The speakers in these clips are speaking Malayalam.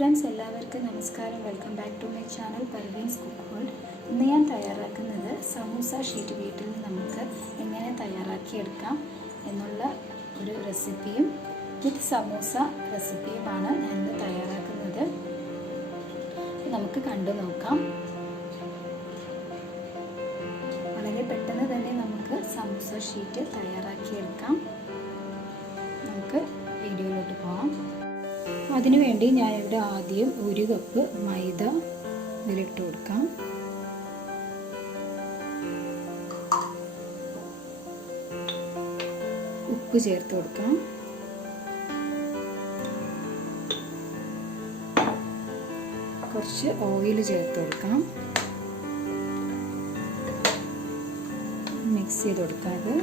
ഫ്രണ്ട്സ്, എല്ലാവർക്കും നമസ്കാരം. Welcome back to my channel Parveen's cook world. ഇന്ന് ഞാൻ തയ്യാറാക്കുന്നത് സമൂസ ഷീറ്റ് വീട്ടിൽ നമുക്ക് എങ്ങനെ തയ്യാറാക്കിയെടുക്കാം എന്നുള്ള ഒരു റെസിപ്പിയും വിത്ത് സമൂസ റെസിപ്പിയുമാണ് ഞാൻ ഇന്ന് തയ്യാറാക്കുന്നത്. നമുക്ക് കണ്ടു നോക്കാം. വളരെ പെട്ടെന്ന് തന്നെ നമുക്ക് സമൂസ ഷീറ്റ് തയ്യാറാക്കിയെടുക്കാം. നമുക്ക് വീഡിയോയിലോട്ട് പോകാം. അതിനുവേണ്ടി ഞാനിവിടെ ആദ്യം 1 കപ്പ് മൈദ ഇതിലിട്ട് കൊടുക്കാം. ഉപ്പ് ചേർത്ത് കൊടുക്കാം. കുറച്ച് ഓയിൽ ചേർത്ത് കൊടുക്കാം. മിക്സ് ചെയ്ത് കൊടുക്കാം.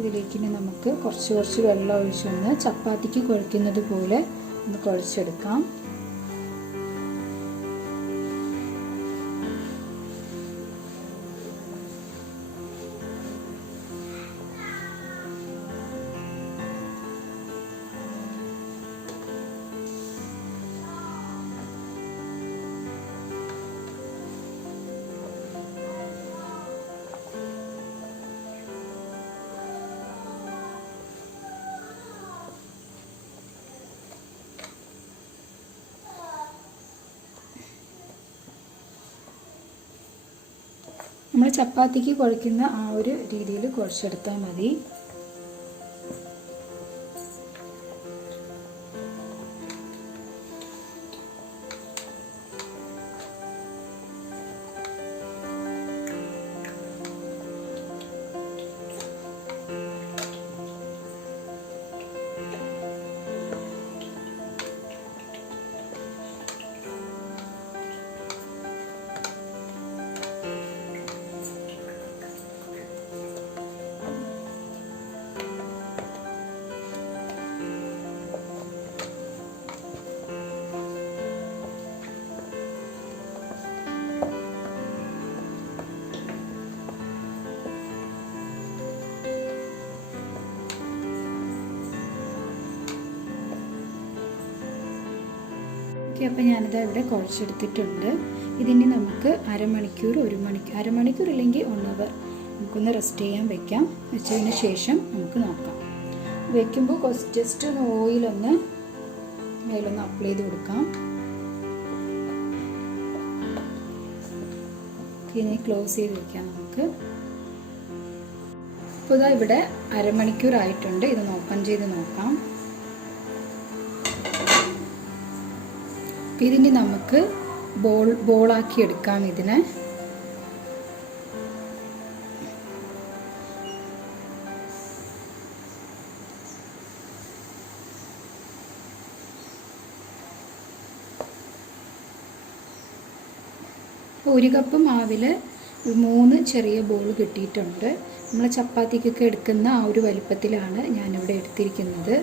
ഇതിലേക്ക് നമുക്ക് കുറച്ച് വെള്ളം ഒഴിച്ചൊന്ന് ചപ്പാത്തിക്ക് കുഴയ്ക്കുന്നത് പോലെ ഒന്ന് കുഴച്ചെടുക്കാം. നമ്മൾ ചപ്പാത്തിക്ക് കുഴയ്ക്കുന്ന ആ ഒരു രീതിയിൽ കുഴച്ചെടുത്താൽ മതി. അപ്പോൾ ഞാനിത് ഇവിടെ കുഴച്ചെടുത്തിട്ടുണ്ട്. ഇതിന് നമുക്ക് അരമണിക്കൂർ ഇല്ലെങ്കിൽ 1 അവർ നമുക്കൊന്ന് റെസ്റ്റ് ചെയ്യാൻ വെക്കാം. വെച്ചതിന് ശേഷം നമുക്ക് നോക്കാം. വെക്കുമ്പോൾ ജസ്റ്റ് ഒന്ന് ഓയിലൊന്ന് മേലൊന്ന് അപ്ലൈ ചെയ്ത് കൊടുക്കാം. ഇനി ക്ലോസ് ചെയ്ത് വെക്കാം നമുക്ക്. അപ്പോൾ ഇതാ ഇവിടെ അരമണിക്കൂറായിട്ടുണ്ട്. ഇതൊന്ന് ഓപ്പൺ ചെയ്ത് നോക്കാം. ഇതിന് നമുക്ക് ബോളാക്കി എടുക്കാം. ഇതിനെ ഒരു കപ്പ് മാവിൽ 3 ചെറിയ ബോൾ കിട്ടിയിട്ടുണ്ട്. നമ്മൾ ചപ്പാത്തിക്കൊക്കെ എടുക്കുന്ന ആ ഒരു വലിപ്പത്തിലാണ് ഞാനിവിടെ എടുത്തിരിക്കുന്നത്.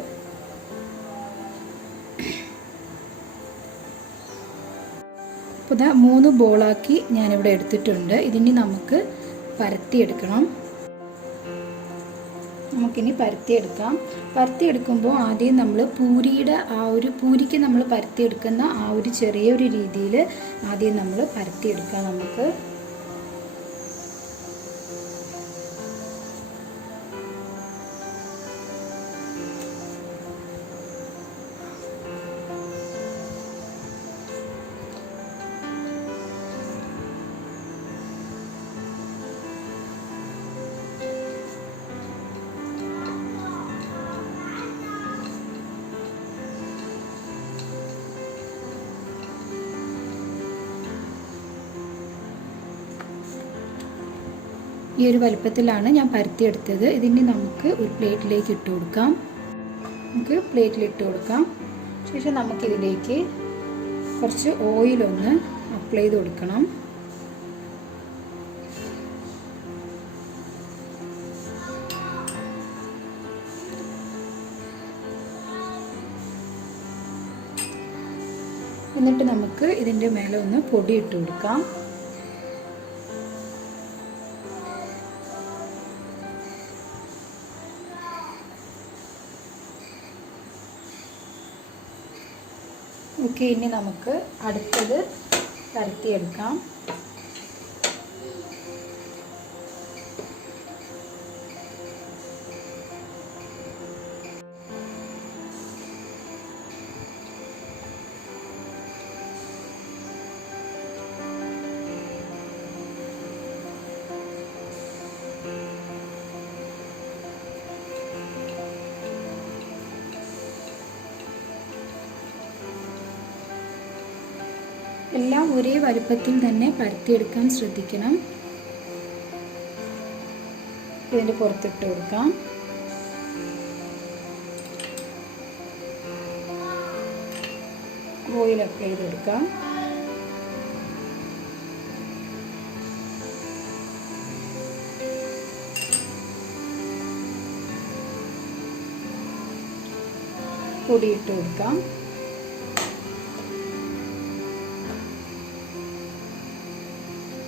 അപ്പോൾ ഇതാ 3 ബോളാക്കി ഞാനിവിടെ എടുത്തിട്ടുണ്ട്. ഇതിനി നമുക്ക് പരത്തിയെടുക്കണം. നമുക്കിനി പരത്തിയെടുക്കുമ്പോൾ ആദ്യം നമ്മൾ പൂരിക്ക് നമ്മൾ പരത്തിയെടുക്കുന്ന ആ ഒരു ചെറിയൊരു രീതിയിൽ ആദ്യം നമ്മൾ പരത്തിയെടുക്കാം. നമുക്ക് ഈ ഒരു വലുപ്പത്തിലാണ് ഞാൻ പരത്തിയെടുത്തത്. ഇതിന് നമുക്ക് ഒരു പ്ലേറ്റിലേക്ക് ഇട്ട് കൊടുക്കാം. ശേഷം നമുക്കിതിലേക്ക് കുറച്ച് ഓയിലൊന്ന് അപ്ലൈ ചെയ്ത് കൊടുക്കണം. എന്നിട്ട് നമുക്ക് ഇതിൻ്റെ മേലെ ഒന്ന് പൊടി ഇട്ട് കൊടുക്കാം. ഓക്കെ, ഇനി നമുക്ക് അടുത്തത് പരത്തിയെടുക്കാം. എല്ലാം ഒരേ വലുപ്പത്തിൽ തന്നെ പരത്തിയെടുക്കാൻ ശ്രദ്ധിക്കണം. ഇതിൻ്റെ പുറത്തിട്ട് കൊടുക്കാം. ഓയിൽ അപ്ലൈ ചെയ്ത് കൊടുക്കാം. പൊടിയിട്ട് കൊടുക്കാം.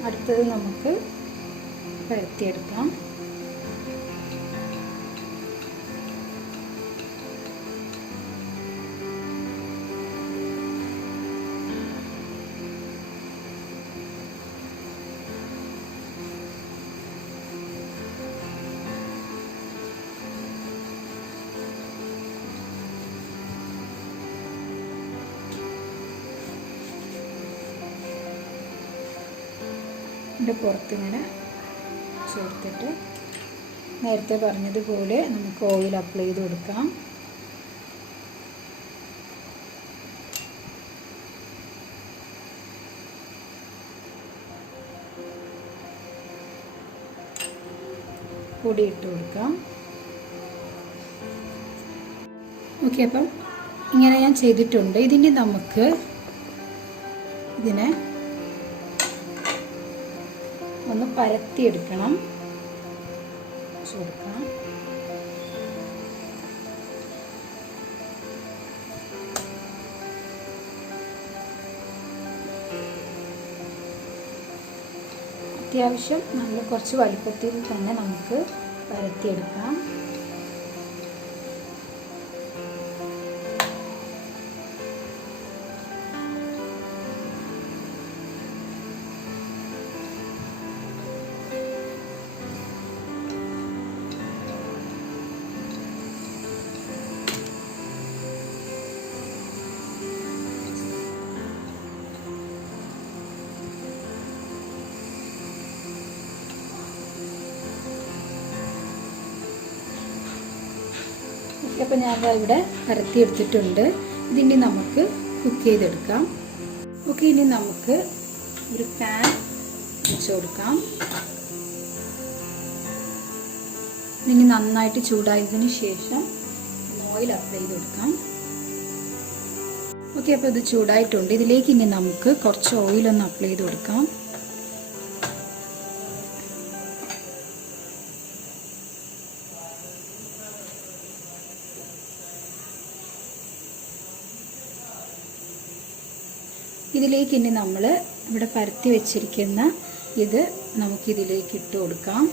അടുത്തത് നമുക്ക് പരത്തിയെടുക്കാം. ഇതിൻ്റെ പുറത്തിങ്ങനെ ചേർത്തിട്ട് നേരത്തെ പറഞ്ഞതുപോലെ നമുക്ക് ഓയിൽ അപ്ലൈ ചെയ്ത് കൊടുക്കാം. പൊടി ഇട്ട് കൊടുക്കാം. ഓക്കെ, അപ്പം ഇങ്ങനെ ഞാൻ ചെയ്തിട്ടുണ്ട്. ഇതിന് നമുക്ക് ഇതിനെ ഒന്ന് പരത്തിയെടുക്കണം. കൊടുക്കാം. അത്യാവശ്യം നല്ല കുറച്ച് വലുപ്പത്തിൽ തന്നെ നമുക്ക് പരത്തിയെടുക്കാം. അപ്പോൾ ഞാൻ ഇവിടെ പരത്തിയെടുത്തിട്ടുണ്ട്. ഇതിനി നമുക്ക് കുക്ക് ചെയ്തെടുക്കാം. ഓക്കെ, ഇനി നമുക്ക് ഒരു പാൻ വെച്ച് കൊടുക്കാം. ഇനി നന്നായിട്ട് ചൂടായതിന് ശേഷം ഓയിൽ അപ്ലൈ ചെയ്ത് കൊടുക്കാം. ഓക്കെ, അപ്പോൾ ഇത് ചൂടായിട്ടുണ്ട്. ഇതിലേക്ക് ഇനി നമുക്ക് കുറച്ച് ഓയിലൊന്ന് അപ്ലൈ ചെയ്ത് കൊടുക്കാം. ഇതിലേക്ക് ഇനി നമ്മൾ ഇവിടെ പരത്തി വെച്ചിരിക്കുന്ന ഇത് നമുക്കിതിലേക്ക് ഇട്ട് കൊടുക്കാം.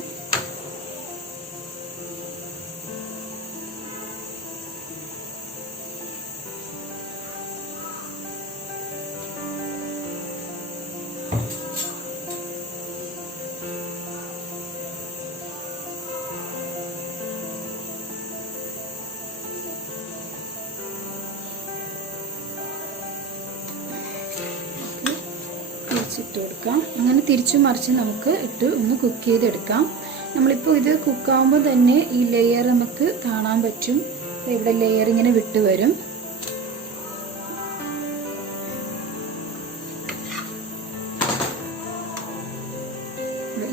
ഇട്ട് കൊടുക്കാം. അങ്ങനെ തിരിച്ചു മറിച്ച് നമുക്ക് ഇട്ട് ഒന്ന് കുക്ക് ചെയ്തെടുക്കാം. നമ്മളിപ്പോൾ ഇത് കുക്കാവുമ്പോൾ തന്നെ ഈ ലെയർ നമുക്ക് കാണാൻ പറ്റും. ഇവിടെ ലെയർ ഇങ്ങനെ വിട്ട് വരും.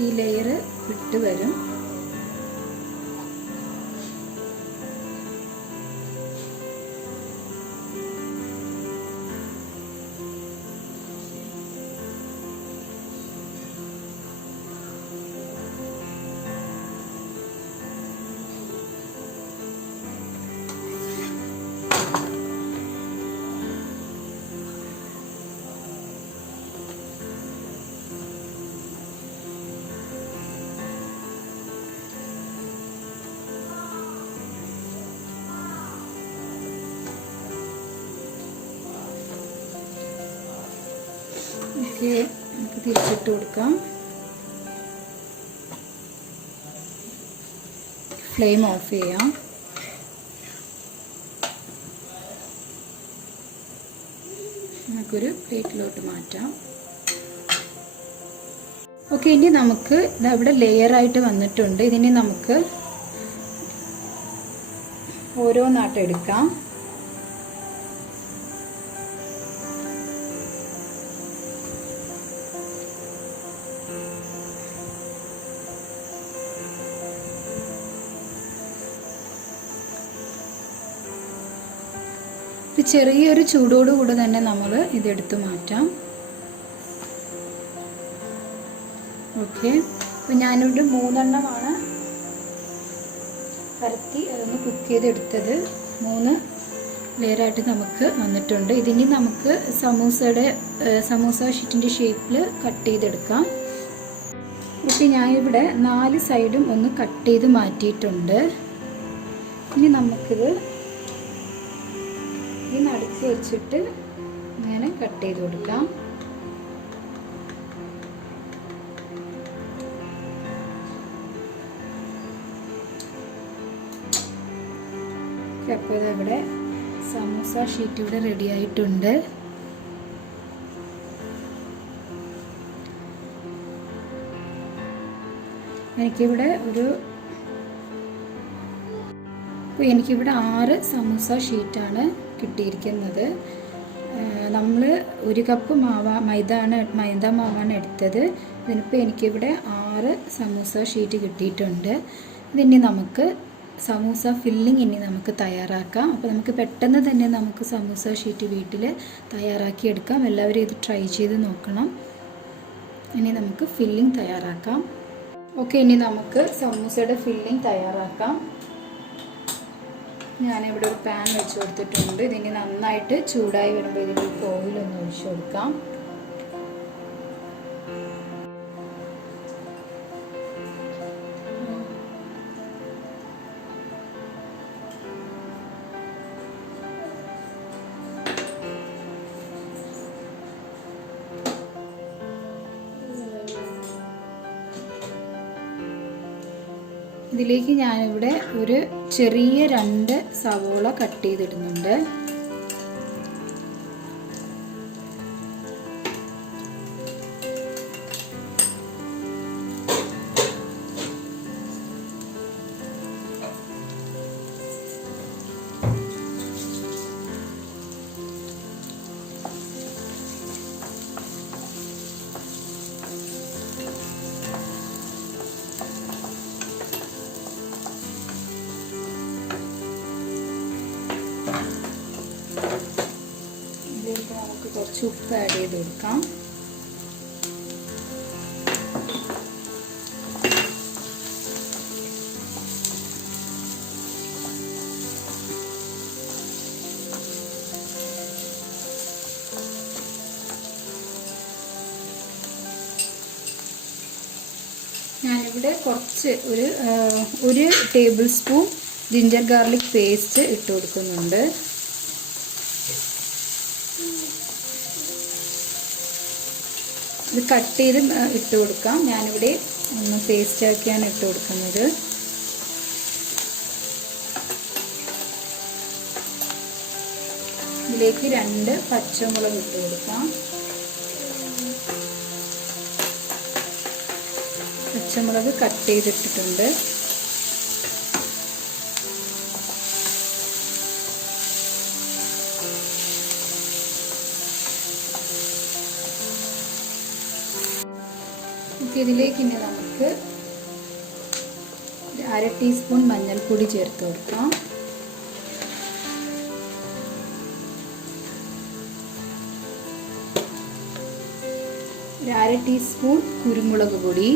ഈ ലെയർ വിട്ട് വരും. ഓക്കെ, നമുക്ക് തിരിച്ചിട്ട് കൊടുക്കാം. ഫ്ലെയിം ഓഫ് ചെയ്യാം. നമുക്കൊരു പ്ലേറ്റിലോട്ട് മാറ്റാം. ഓക്കെ, ഇനി നമുക്ക് ഇവിടെ ലെയറായിട്ട് വന്നിട്ടുണ്ട്. ഇതിനെ നമുക്ക് ഓരോന്നായിട്ട് എടുക്കാം. ചെറിയൊരു ചൂടോടുകൂടെ തന്നെ നമ്മൾ ഇതെടുത്ത് മാറ്റാം. ഓക്കെ, അപ്പോൾ ഞാനിവിടെ 3 എണ്ണമാണ് പരത്തി അതൊന്ന് കുക്ക് ചെയ്തെടുത്തത്. 3 ലെയറായിട്ട് നമുക്ക് വന്നിട്ടുണ്ട്. ഇതിനി നമുക്ക് സമൂസ ഷീറ്റിൻ്റെ ഷേപ്പിൽ കട്ട് ചെയ്തെടുക്കാം. ഇപ്പോൾ ഞാനിവിടെ 4 സൈഡും ഒന്ന് കട്ട് ചെയ്ത് മാറ്റിയിട്ടുണ്ട്. ഇനി നമുക്കിത് ഈ നടുക്ക് വെച്ചിട്ട് ഇങ്ങനെ കട്ട് ചെയ്ത് കൊടുക്കാം. അപ്പോൾ ഇവിടെ സമൂസ ഷീറ്റ് ഇവിടെ റെഡി ആയിട്ടുണ്ട്. എനിക്കിവിടെ 6 സമൂസ ഷീറ്റാണ് കിട്ടിയിരിക്കുന്നത്. നമ്മൾ 1 കപ്പ് മൈദ മാവാണ് എടുത്തത്. ഇതിനിപ്പോൾ എനിക്കിവിടെ 6 സമൂസ ഷീറ്റ് കിട്ടിയിട്ടുണ്ട്. ഇതിനി നമുക്ക് സമൂസ ഫില്ലിംഗ് നമുക്ക് തയ്യാറാക്കാം. അപ്പോൾ നമുക്ക് പെട്ടെന്ന് തന്നെ നമുക്ക് സമൂസ ഷീറ്റ് വീട്ടിൽ തയ്യാറാക്കിയെടുക്കാം. എല്ലാവരും ഇത് ട്രൈ ചെയ്ത് നോക്കണം. ഇനി നമുക്ക് ഫില്ലിംഗ് തയ്യാറാക്കാം. ഓക്കെ, ഇനി നമുക്ക് സമൂസയുടെ ഫില്ലിംഗ് തയ്യാറാക്കാം. ഞാനിവിടെ ഒരു പാൻ വെച്ച് കൊടുത്തിട്ടുണ്ട്. ഇതിന് നന്നായിട്ട് ചൂടായി വരുമ്പോൾ ഇതിലേക്ക് ഓയിലൊന്ന് ഒഴിച്ചു കൊടുക്കാം. ഇതിലേക്ക് ഞാനിവിടെ ഒരു ചെറിയ 2 സവോള കട്ട് ചെയ്തിടുന്നുണ്ട്. നമുക്ക് കുറച്ച് ഉപ്പ് ആഡ് ചെയ്ത് കൊടുക്കാം. ഞാനിവിടെ കുറച്ച് ഒരു table spoon ginger garlic paste ഇട്ട് കൊടുക്കുന്നുണ്ട്. ഇത് കട്ട് ചെയ്ത് ഇട്ട് കൊടുക്കാം. ഞാനിവിടെ ഒന്ന് പേസ്റ്റ് ആക്കിയാണ് ഇട്ട് കൊടുക്കുന്നത്. ഇതിലേക്ക് 2 പച്ചമുളക് ഇട്ട് കൊടുക്കാം. പച്ചമുളക് കട്ട് ചെയ്തിട്ടിട്ടുണ്ട്. ഇതിലേക്ക് ഇനി നമുക്ക് 1/2 ടീസ്പൂൺ മഞ്ഞൾപ്പൊടി ചേർത്ത് കൊടുക്കാം. ഒരു 1/2 ടീസ്പൂൺ കുരുമുളക് പൊടി,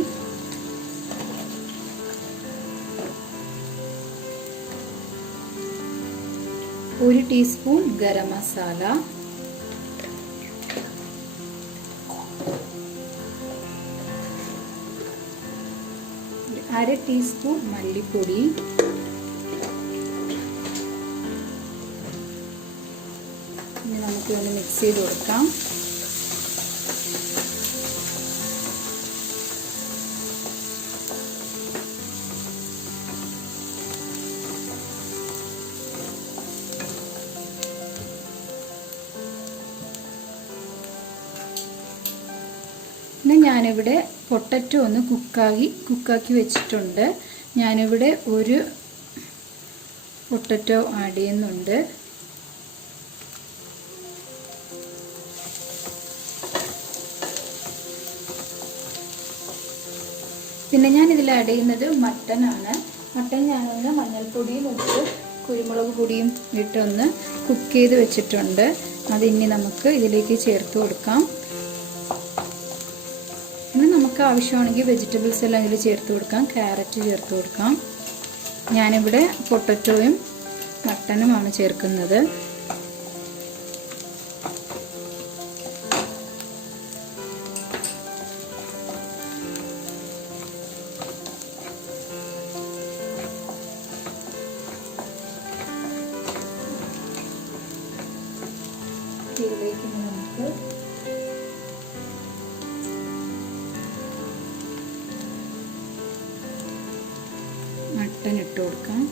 1 ടീസ്പൂൺ ഗരം മസാല, 1/2 ടീസ്പൂൺ മല്ലിപ്പൊടി, ഇനി നമുക്കൊന്ന് മിക്സ് ചെയ്ത് കൊടുക്കാം. ഞാനിവിടെ പൊട്ടറ്റോ ഒന്ന് കുക്കാക്കി വെച്ചിട്ടുണ്ട്. ഞാനിവിടെ ഒരു പൊട്ടറ്റോ ആഡ് ചെയ്യുന്നുണ്ട്. പിന്നെ ഞാൻ ഇതിൽ ആഡ് ചെയ്യുന്നത് മട്ടനാണ്. മട്ടൻ ഞാനൊന്ന് മഞ്ഞൾപ്പൊടിയും ഉപ്പ് കുരുമുളക് പൊടിയും ഇട്ടൊന്ന് കുക്ക് ചെയ്ത് വെച്ചിട്ടുണ്ട്. അതിനി നമുക്ക് ഇതിലേക്ക് ചേർത്ത് കൊടുക്കാം. പിന്നെ നമുക്ക് ആവശ്യമാണെങ്കിൽ വെജിറ്റബിൾസ് എല്ലാം ഇതിൽ ചേർത്ത് കൊടുക്കാം. ക്യാരറ്റ് ചേർത്ത് കൊടുക്കാം. ഞാനിവിടെ പൊട്ടറ്റോയും മട്ടനുമാണ് ചേർക്കുന്നത്. ഇതിലേക്ക് നമുക്ക് മട്ടൻ ഇട്ട് കൊടുക്കാം.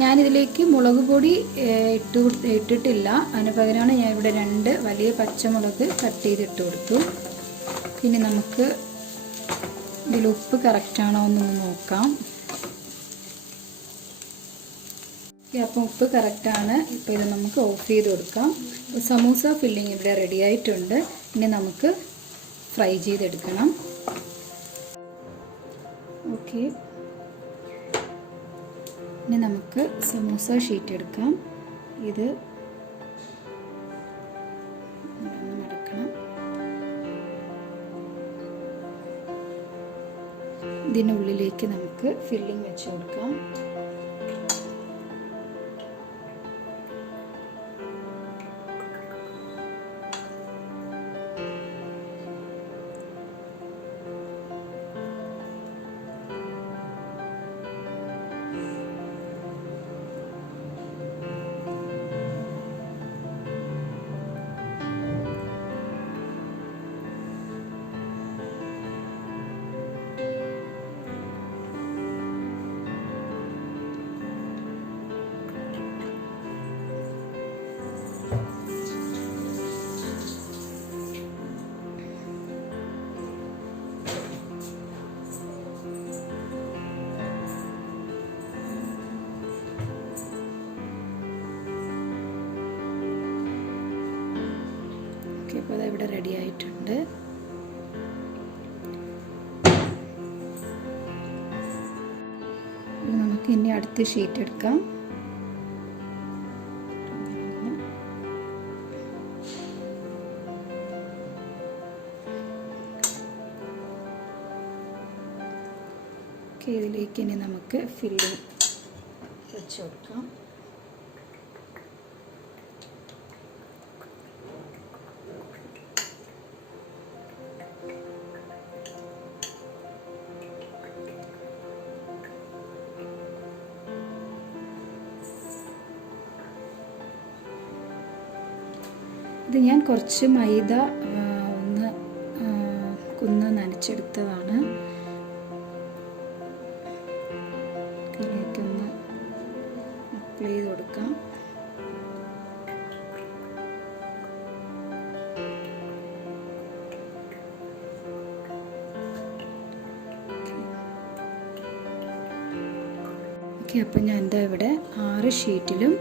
ഞാനിതിലേക്ക് മുളക് പൊടി ഇട്ടിട്ടില്ല. അതിന് പകരമാണ് ഞാൻ ഇവിടെ 2 വലിയ പച്ചമുളക് കട്ട് ചെയ്തിട്ട് കൊടുത്തു. പിന്നെ നമുക്ക് ഇതിൽ ഉപ്പ് കറക്റ്റാണോ എന്നൊന്ന് നോക്കാം. അപ്പം ഉപ്പ് കറക്റ്റാണ്. ഇപ്പോൾ ഇത് നമുക്ക് ഓഫ് ചെയ്ത് കൊടുക്കാം. സമൂസ ഫില്ലിങ് ഇവിടെ റെഡി ആയിട്ടുണ്ട്. ഇനി നമുക്ക് ഫ്രൈ ചെയ്തെടുക്കണം. ഓക്കെ, ഇനി നമുക്ക് സമൂസ ഷീറ്റ് എടുക്കാം. ഇത് മടക്കണം. ഇതിനുള്ളിലേക്ക് നമുക്ക് ഫില്ലിംഗ് വെച്ച് കൊടുക്കാം. അപ്പോൾ അത് ഇവിടെ റെഡി ആയിട്ടുണ്ട്. നമുക്ക് ഇനി അടുത്ത ഷീറ്റ് എടുക്കാം. ഇതിലേക്ക് ഇനി നമുക്ക് ഫില്ലിംഗ് വെച്ച് കൊടുക്കാം. ഇത് ഞാൻ കുറച്ച് മൈദ ഒന്ന് നനച്ചെടുത്തതാണ്. ഇതിലേക്കൊന്ന് അപ്ലൈ ചെയ്ത് കൊടുക്കാം. ഓക്കെ, അപ്പം ഞാൻ എന്താ ഇവിടെ 6 ഷീറ്റിലും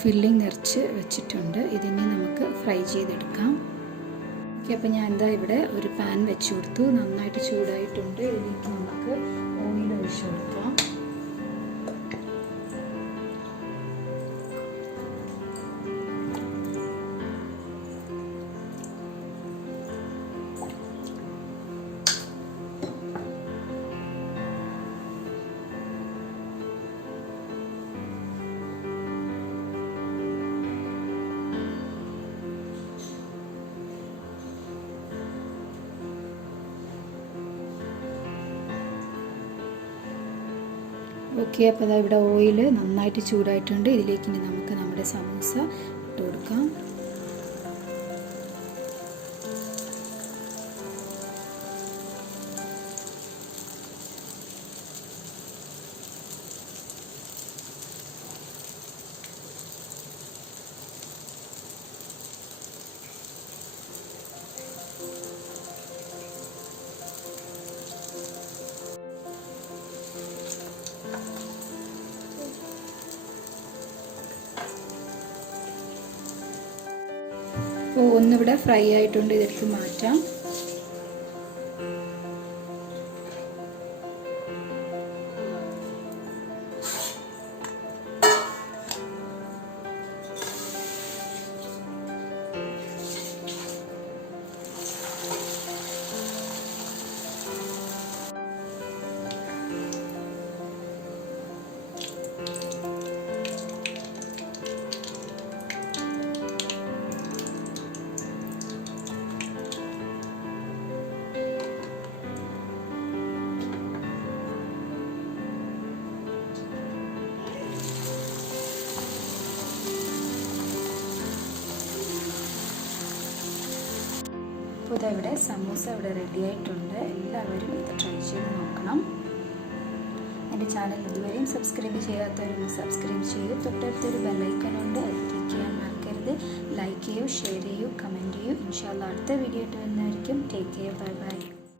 ഫില്ലിംഗ് നിറച്ച് വെച്ചിട്ടുണ്ട്. ഇതിനെ നമുക്ക് ഫ്രൈ ചെയ്തെടുക്കാം. ഓക്കെ, അപ്പോൾ ഞാൻ എന്താ ഇവിടെ ഒരു പാൻ വെച്ച് കൊടുത്തു. നന്നായിട്ട് ചൂടായിട്ടുണ്ട്. ഇതിലേക്ക് നമുക്ക് ഓയിൽ ഒഴിച്ച് കൊടുക്കാം. ഓക്കെ, അപ്പോൾ അതാ ഇവിടെ ഓയിൽ നന്നായിട്ട് ചൂടായിട്ടുണ്ട്. ഇതിലേക്ക് ഇനി നമുക്ക് നമ്മുടെ സമൂസ ഇട്ട് കൊടുക്കാം. അപ്പോൾ ഒന്നിവിടെ ഫ്രൈ ആയിട്ടുണ്ട്, ഇതെടുത്ത് മാറ്റാം. അപ്പോൾ ഇതവിടെ സമൂസ ഇവിടെ റെഡി ആയിട്ടുണ്ട്. എല്ലാവരും ഇത് ട്രൈ ചെയ്ത് നോക്കണം. എൻ്റെ ചാനൽ ഇതുവരെയും സബ്സ്ക്രൈബ് ചെയ്യാത്തവരൊന്ന് സബ്സ്ക്രൈബ് ചെയ്യൂ. തൊട്ടടുത്തൊരു ബെല്ലൈക്കനുണ്ട്, അത് ക്ലിക്ക് ചെയ്യാൻ മറക്കരുത്. ലൈക്ക് ചെയ്യൂ, ഷെയർ ചെയ്യൂ, കമൻറ്റ് ചെയ്യൂ. ഇൻഷാല്ലാ അടുത്ത വീഡിയോ ആയിട്ട് വരുന്നതായിരിക്കും. Take care, bye bye.